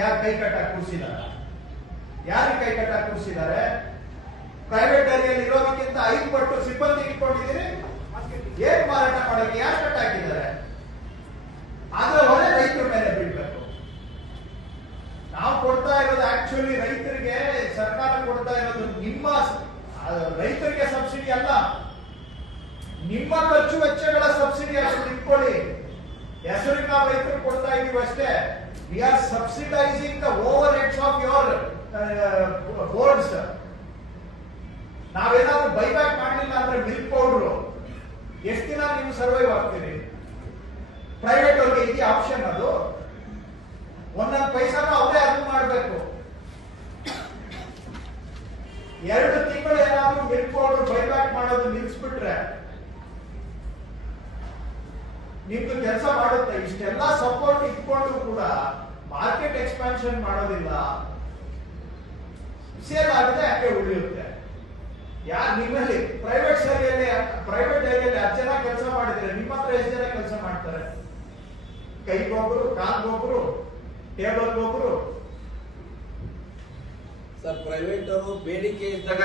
ಯಾರು ಕೈ ಕಟ್ಟಾಕ್ ಕೂರಿಸಿದಾರ? ಯಾರು ಕೈ ಕಟ್ಟಾಕ್ ಕೂರಿಸಿದ್ದಾರೆ ಪ್ರೈವೇಟ್ ಏರಿಯಲ್ಲಿ ಇರೋದಕ್ಕಿಂತ ಐದು ಪಟ್ಟು ಸಿಬ್ಬಂದಿ ಇಟ್ಕೊಂಡಿದ್ದೀರಿ ಏನ್ ಮಾರಾಟ ಮಾಡೋಕೆ ಯಾರು ಕಟ್ಟಾಕಿದ್ದಾರೆ? ಆದ್ರೆ ಹೊರೆ ರೈತರ ಮೇಲೆ ಬೀಳ್ಬೇಕು. ನಾವು ಕೊಡ್ತಾ ಇರೋದು ಆಕ್ಚುಲಿ ರೈತರಿಗೆ, ಸರ್ಕಾರ ಕೊಡ್ತಾ ಇರೋದು ನಿಮ್ಮ ರೈತರಿಗೆ ಸಬ್ಸಿಡಿ ಅಲ್ಲ. ನಿಮ್ಮ ಖರ್ಚು ವೆಚ್ಚಗಳ ಸಬ್ಸಿಡಿ ಅಷ್ಟು ಇಟ್ಕೊಳ್ಳಿ. ಹೆಸರಿನ ರೈತರು ಕೊಡ್ತಾ ಇದೀವಿ ಅಷ್ಟೇ. We are subsidising the overheads of your boards ನಾವೇನಾದ್ರೂ ಬೈಬ್ಯಾಕ್ ಮಾಡಲಿಲ್ಲ ಅಂದ್ರೆ ಮಿಲ್ಕ್ ಪೌಡ್ರು ಎಷ್ಟು ದಿನ ನೀವು ಸರ್ವೈವ್ ಆಗ್ತೀರಿ ಪ್ರೈವೇಟ್ ಅವ್ರಿಗೆ ಇದೆಯಾ ಆಪ್ಷನ್ ಅದು? ಒಂದೊಂದು ಪೈಸಾನು ಅವರೇ ಅರ್ನ್ ಮಾಡಬೇಕು. ಎರಡು ತಿಂಗಳು ಏನಾದ್ರೂ ಮಿಲ್ಕ್ ಪೌಡರ್ ಬೈಬ್ಯಾಕ್ ಮಾಡೋದು ನಿಲ್ಸ್ಬಿಟ್ರೆ ನಿಮ್ದು ಕೆಲಸ ಮಾಡುತ್ತೆ, ಇಷ್ಟೆಲ್ಲ ಸಪೋರ್ಟ್ ಇಟ್ಕೊಂಡು ಕೂಡ ಮಾರ್ಕೆಟ್ ಎಕ್ಸ್ಪಾನ್ಷನ್ ಮಾಡೋದಿಲ್ಲ. ಸೇಲ್ ಆಗುತ್ತೆ ಯಾಕೆ ಉಳಿಯುತ್ತೆ? ಯಾರು ನಿಮ್ಮಲ್ಲಿ? ಪ್ರೈವೇಟ್ ಶೈಲಿಯಲ್ಲಿ ಪ್ರೈವೇಟ್ ಏರಿಯಲ್ಲಿ ಹತ್ತು ಜನ ಕೆಲಸ ಮಾಡಿದ್ರೆ ನಿಮ್ಮ ಹತ್ರ ಎಷ್ಟು ಜನ ಕೆಲಸ ಮಾಡ್ತಾರೆ? ಕೈಗೊಬ್ರು ಕಾಲ್ಗೊಬ್ರು ಟೇಬಲ್ಗೊಬ್ರು ಸರ್ ಪ್ರೈವೇಟ್ ಅವರು ಬೇಡಿಕೆ ಇದ್ದಾಗ